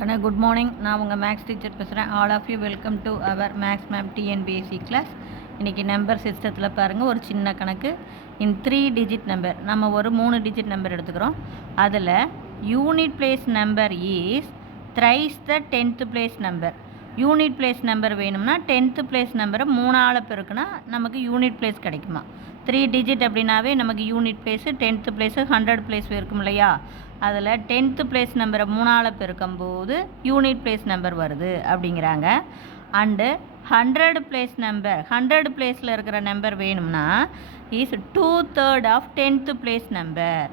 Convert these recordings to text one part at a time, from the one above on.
Kana good morning. நான் உங்கள் maths teacher பேசுகிறேன். All of you welcome to our maths ma'am TNPSC class. இன்றைக்கி number சிஸ்டத்தில் பாருங்கள், ஒரு சின்ன கணக்கு. இன் 3 டிஜிட் நம்பர், நம்ம ஒரு 3 டிஜிட் நம்பர் எடுத்துக்கிறோம். அதில் unit place number is thrice the 10th place number. Unit place number வேணும்னா 10th பிளேஸ் நம்பரை 3ஆல் பெருக்குனா நமக்கு யூனிட் பிளேஸ் கிடைக்குமா. 3 டிஜிட் அப்படின்னாவே நமக்கு unit place 10th place 100 place இருக்கும் இல்லையா. அதில் 10th பிளேஸ் நம்பரை 3ஆல் பெருக்கும்போது யூனிட் பிளேஸ் நம்பர் வருது அப்படிங்கிறாங்க. அண்டு 100 பிளேஸ் நம்பர், 100 பிளேஸில் இருக்கிற நம்பர் வேணும்னா is 2/3 of 10th place number.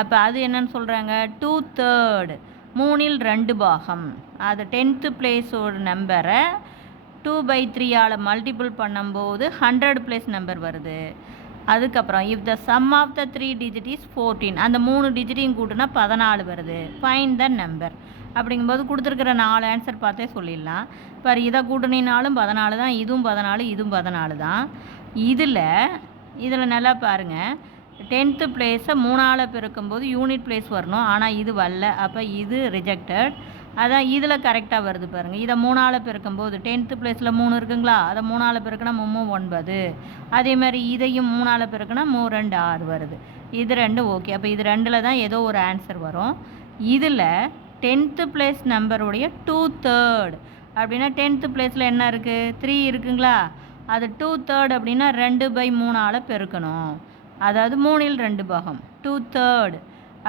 அப்போ அது என்னன்னு சொல்கிறாங்க, 2/3 3இல் 2 பாகம். அது 10th பிளேஸோட நம்பரை 2/3ஆல் மல்டிபிள் பண்ணும்போது 100 பிளேஸ் நம்பர் வருது. அதுக்கப்புறம் if the sum of the 3 digit is 14, அந்த 3 டிஜிட்டையும் கூட்டினா 14 வருது. ஃபைண்ட் த நம்பர் அப்படிங்கும்போது கொடுத்துருக்கிற 4 ஆன்சர் பார்த்தே சொல்லிடலாம். இப்போ இதை கூட்டினாலும் 14 தான், இதுவும் 14, இதுவும் 14 தான். இதில் நல்லா பாருங்கள், 10th பிளேஸை 3ஆல் பெருக்கும்போது யூனிட் பிளேஸ் வரணும், ஆனால் இது வரல. அப்போ இது ரிஜெக்டட். அதான் இதில் கரெக்டாக வருது பாருங்கள். இதை 3ஆல் பெருக்கும்போது 10th பிளேஸில் 3 இருக்குங்களா, அதை 3ஆல் பெருக்கினா 3 9. அதே மாதிரி இதையும் 3ஆல் பெருக்கினா 3 2 6 வருது. இது 2 ஓகே. அப்போ இது 2ல் தான் ஏதோ ஒரு ஆன்சர் வரும். இதில் 10th பிளேஸ் நம்பருடைய 2/3 அப்படின்னா 10th பிளேஸில் என்ன இருக்குது, 3 இருக்குங்களா. அது 2/3 அப்படின்னா 2/3ஆல் பெருக்கணும். அதாவது 3இல் 2 பாகம், 2/3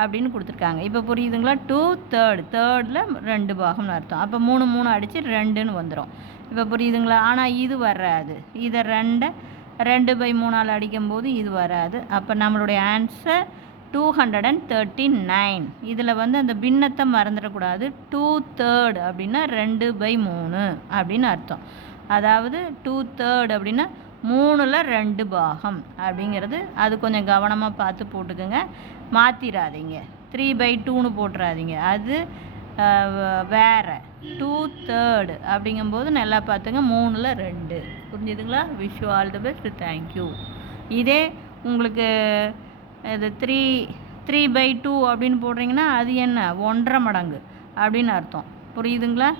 அப்படின்னு கொடுத்துருக்காங்க. இப்போ புரியுதுங்களா. 2/3, தேர்டில் 2 பாகம்னு அர்த்தம். அப்போ 3 3 அடித்து 2ன்னு வந்துடும். இப்போ புரியுதுங்களா. ஆனால் இது வராது. இதை 2/3ஆல் அடிக்கும்போது இது வராது. அப்போ நம்மளுடைய ஆன்சர் 239. இதில் அந்த பின்னத்தை மறந்துடக்கூடாது. 2/3 அப்படின்னா 2/3 அப்படின்னு அர்த்தம். அதாவது 2/3 அப்படின்னா 3ல் 2 பாகம் அப்படிங்கிறது. அது கொஞ்சம் கவனமாக பார்த்து போட்டுக்கோங்க, மாற்றிடாதீங்க. 3/2ன்னு போட்டுறாதீங்க, அது வேறு. 2/3 அப்படிங்கும்போது நல்லா பார்த்துங்க, 3ல் 2. புரிஞ்சுதுங்களா. Wish you all the best. Thank you. இதே உங்களுக்கு இது 3/2 அப்படின்னு போடுறீங்கன்னா அது என்ன, 1.5 மடங்கு அப்படின்னு அர்த்தம். புரியுதுங்களா.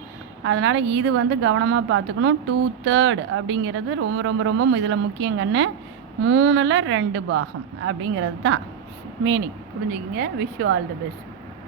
அதனால் இது கவனமாக பார்த்துக்கணும். 2/3 அப்படிங்கிறது ரொம்ப ரொம்ப ரொம்ப இதில் முக்கியங்கன்னு. 3ல் 2 பாகம் அப்படிங்கிறது தான் மீனிங். புரிஞ்சுக்கிங்க. Wish you all the best.